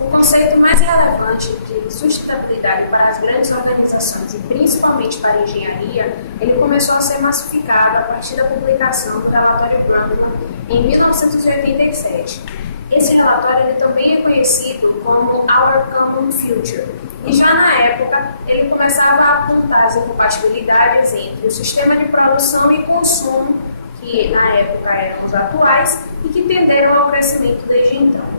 O conceito mais relevante de sustentabilidade para as grandes organizações e principalmente para a engenharia, ele começou a ser massificado a partir da publicação do relatório Brundtland em 1987. Esse relatório ele também é conhecido como Our Common Future, e já na época ele começava a apontar as incompatibilidades entre o sistema de produção e consumo, que na época eram os atuais, e que tenderam ao crescimento desde então.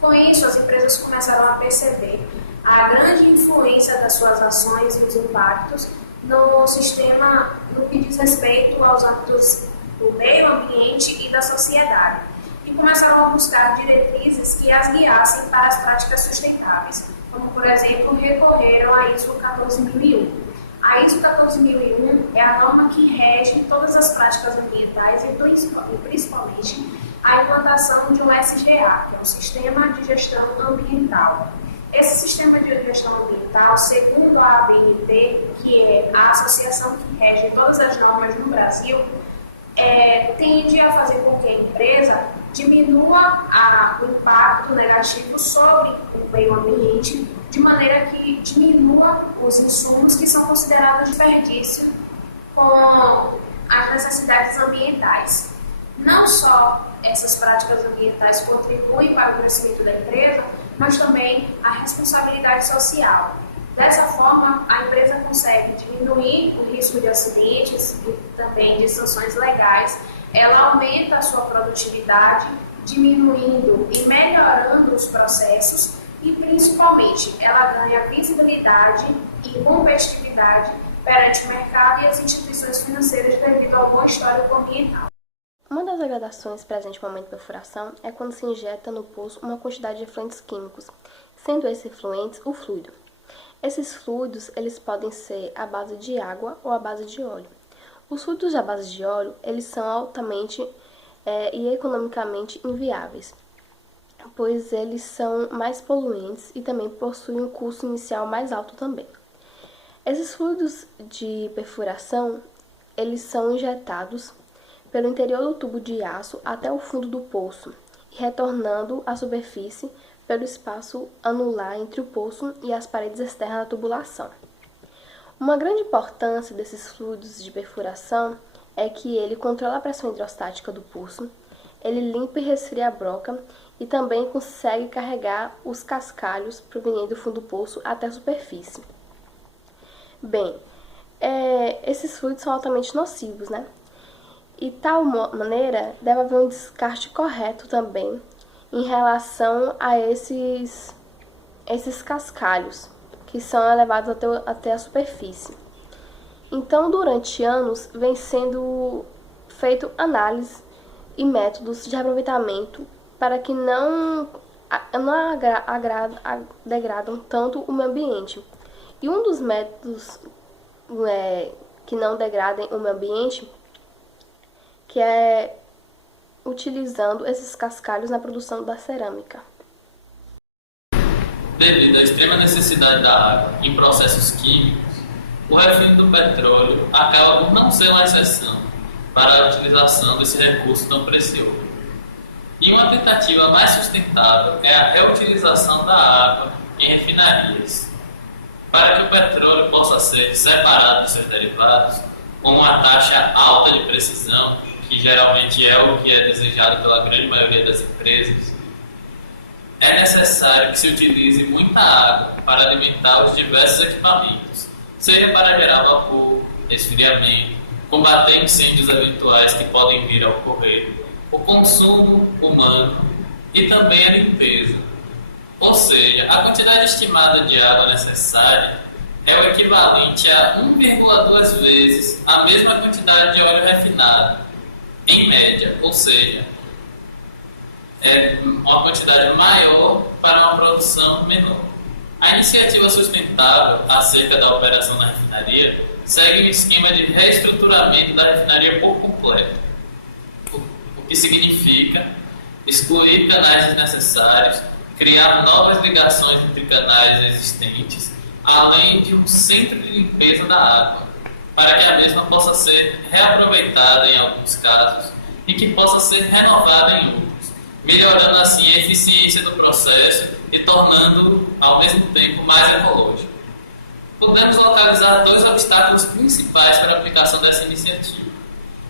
Com isso, as empresas começaram a perceber a grande influência das suas ações e os impactos no sistema no que diz respeito aos âmbitos do meio ambiente e da sociedade, e começaram a buscar diretrizes que as guiassem para as práticas sustentáveis, como, por exemplo, recorreram à ISO 14001. A ISO 14001 é a norma que rege todas as práticas ambientais e principalmente a implantação de um SGA, que é um Sistema de Gestão Ambiental. Esse Sistema de Gestão Ambiental, segundo a ABNT, que é a associação que rege todas as normas no Brasil, tende a fazer com que a empresa diminua o impacto negativo sobre o meio ambiente, de maneira que diminua os insumos que são considerados desperdício com as necessidades ambientais. Não só essas práticas ambientais contribuem para o crescimento da empresa, mas também a responsabilidade social. Dessa forma, a empresa consegue diminuir o risco de acidentes e também de sanções legais. Ela aumenta a sua produtividade, diminuindo e melhorando os processos e, principalmente, ela ganha visibilidade e competitividade perante o mercado e as instituições financeiras devido ao bom histórico ambiental. Uma das degradações presente no momento de perfuração é quando se injeta no poço uma quantidade de efluentes químicos, sendo esses efluentes o fluido. Esses fluidos eles podem ser à base de água ou à base de óleo. Os fluidos à base de óleo eles são altamente e economicamente inviáveis, pois eles são mais poluentes e também possuem um custo inicial mais alto também. Esses fluidos de perfuração eles são injetados pelo interior do tubo de aço até o fundo do poço, e retornando à superfície pelo espaço anular entre o poço e as paredes externas da tubulação. Uma grande importância desses fluidos de perfuração é que ele controla a pressão hidrostática do poço, ele limpa e resfria a broca e também consegue carregar os cascalhos provenientes do fundo do poço até a superfície. Bem, esses fluidos são altamente nocivos, né? E tal maneira, deve haver um descarte correto também em relação a esses cascalhos, que são elevados até a superfície. Então, durante anos, vem sendo feito análise e métodos de aproveitamento para que não degradam tanto o meio ambiente. E um dos métodos que não degradem o meio ambiente que é utilizando esses cascalhos na produção da cerâmica. Devido à extrema necessidade da água em processos químicos, o refino do petróleo acaba por não ser uma exceção para a utilização desse recurso tão precioso. E uma tentativa mais sustentável é a reutilização da água em refinarias. Para que o petróleo possa ser separado dos seus derivados, com uma taxa alta de precisão, que geralmente é o que é desejado pela grande maioria das empresas, é necessário que se utilize muita água para alimentar os diversos equipamentos, seja para gerar vapor, resfriamento, combater incêndios eventuais que podem vir a ocorrer, o consumo humano e também a limpeza. Ou seja, a quantidade estimada de água necessária é o equivalente a 1,2 vezes a mesma quantidade de óleo refinado, em média, ou seja, é uma quantidade maior para uma produção menor. A iniciativa sustentável acerca da operação da refinaria segue um esquema de reestruturamento da refinaria por completo, o que significa excluir canais desnecessários, criar novas ligações entre canais existentes, além de um centro de limpeza da água, para que a mesma possa ser reaproveitada em alguns casos e que possa ser renovada em outros, melhorando assim a eficiência do processo e tornando-o ao mesmo tempo mais ecológico. Podemos localizar dois obstáculos principais para a aplicação dessa iniciativa,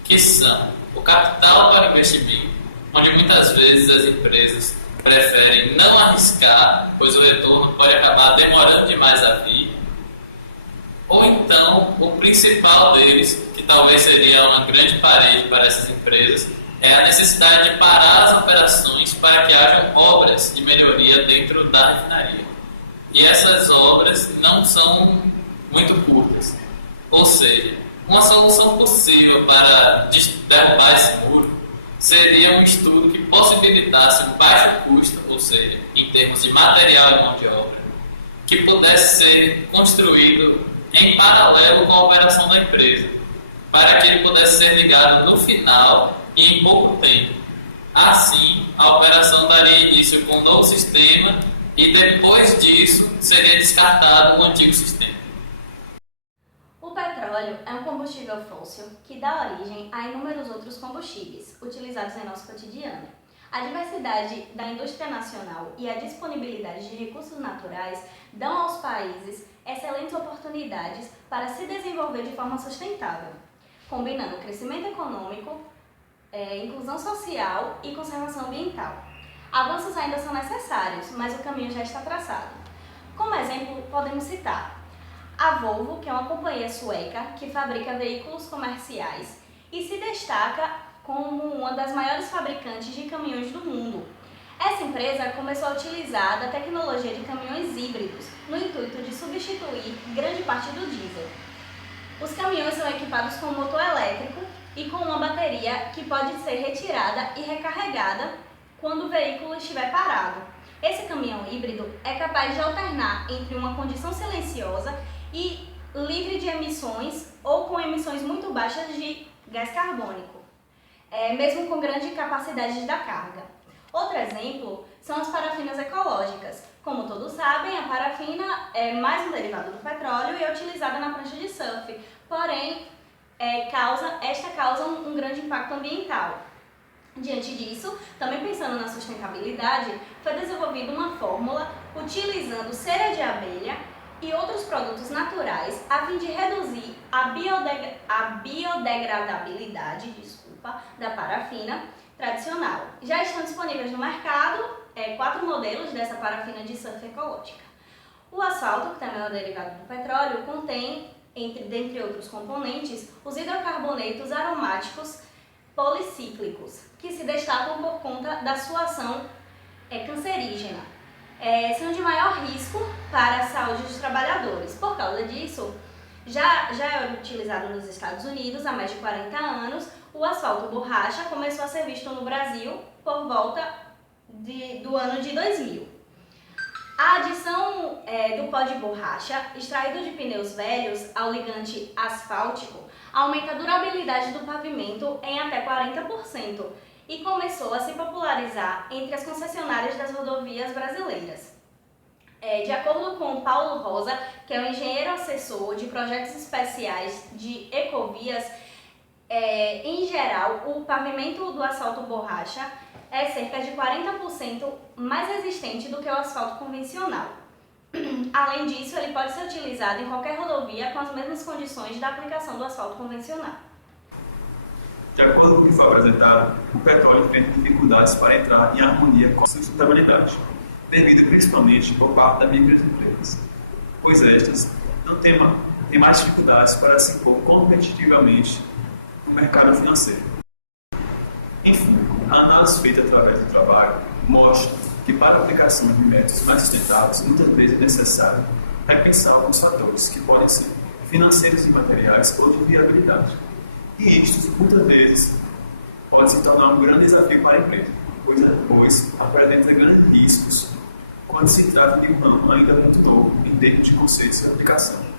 que são o capital para investimento, onde muitas vezes as empresas preferem não arriscar, pois o retorno pode acabar demorando demais a vir, ou então o principal deles, que talvez seria uma grande parede para essas empresas, é a necessidade de parar as operações para que hajam obras de melhoria dentro da refinaria. E essas obras não são muito curtas. Ou seja, uma solução possível para derrubar esse muro seria um estudo que possibilitasse um baixo custo, ou seja, em termos de material e mão de obra, que pudesse ser construído em paralelo com a operação da empresa, para que ele pudesse ser ligado no final e em pouco tempo. Assim, a operação daria início com um novo sistema e depois disso seria descartado o antigo sistema. O petróleo é um combustível fóssil que dá origem a inúmeros outros combustíveis utilizados em nosso cotidiano. A diversidade da indústria nacional e a disponibilidade de recursos naturais dão aos países excelentes oportunidades para se desenvolver de forma sustentável, combinando crescimento econômico, inclusão social e conservação ambiental. Avanços ainda são necessários, mas o caminho já está traçado. Como exemplo, podemos citar a Volvo, que é uma companhia sueca que fabrica veículos comerciais e se destaca como uma das maiores fabricantes de caminhões do mundo. Essa empresa começou a utilizar a tecnologia de caminhões híbridos no intuito de substituir grande parte do diesel. Os caminhões são equipados com motor elétrico e com uma bateria que pode ser retirada e recarregada quando o veículo estiver parado. Esse caminhão híbrido é capaz de alternar entre uma condição silenciosa e livre de emissões ou com emissões muito baixas de gás carbônico, mesmo com grande capacidade da carga. Outro exemplo são as parafinas ecológicas. Como todos sabem, a parafina é mais um derivado do petróleo e é utilizada na prancha de surf, porém causa um grande impacto ambiental. Diante disso, também pensando na sustentabilidade, foi desenvolvida uma fórmula utilizando cera de abelha e outros produtos naturais a fim de reduzir a biodegradabilidade da parafina tradicional. Já estão disponíveis no mercado 4 modelos dessa parafina de surf ecológica. O asfalto, que também é um derivado do petróleo, contém, dentre outros componentes, os hidrocarbonetos aromáticos policíclicos, que se destacam por conta da sua ação cancerígena. São de maior risco para a saúde dos trabalhadores. Por causa disso, já é utilizado nos Estados Unidos há mais de 40 anos. O asfalto borracha começou a ser visto no Brasil por volta do ano de 2000. A adição do pó de borracha, extraído de pneus velhos ao ligante asfáltico, aumenta a durabilidade do pavimento em até 40% e começou a se popularizar entre as concessionárias das rodovias brasileiras. De acordo com Paulo Rosa, que é um engenheiro assessor de projetos especiais de ecovias, em geral, o pavimento do asfalto borracha é cerca de 40% mais resistente do que o asfalto convencional. Além disso, ele pode ser utilizado em qualquer rodovia com as mesmas condições da aplicação do asfalto convencional. De acordo com o que foi apresentado, o petróleo enfrenta dificuldades para entrar em harmonia com a sustentabilidade, devido principalmente por parte das microempresas, pois estas não têm mais dificuldades para se impor competitivamente no mercado financeiro. Enfim, a análise feita através do trabalho mostra que para a aplicação de métodos mais sustentáveis, muitas vezes é necessário repensar alguns fatores que podem ser financeiros e materiais ou de viabilidade. E isto, muitas vezes, pode se tornar um grande desafio para a empresa, pois apresenta grandes riscos quando se trata de um ramo ainda muito novo em termos de conceitos e aplicação.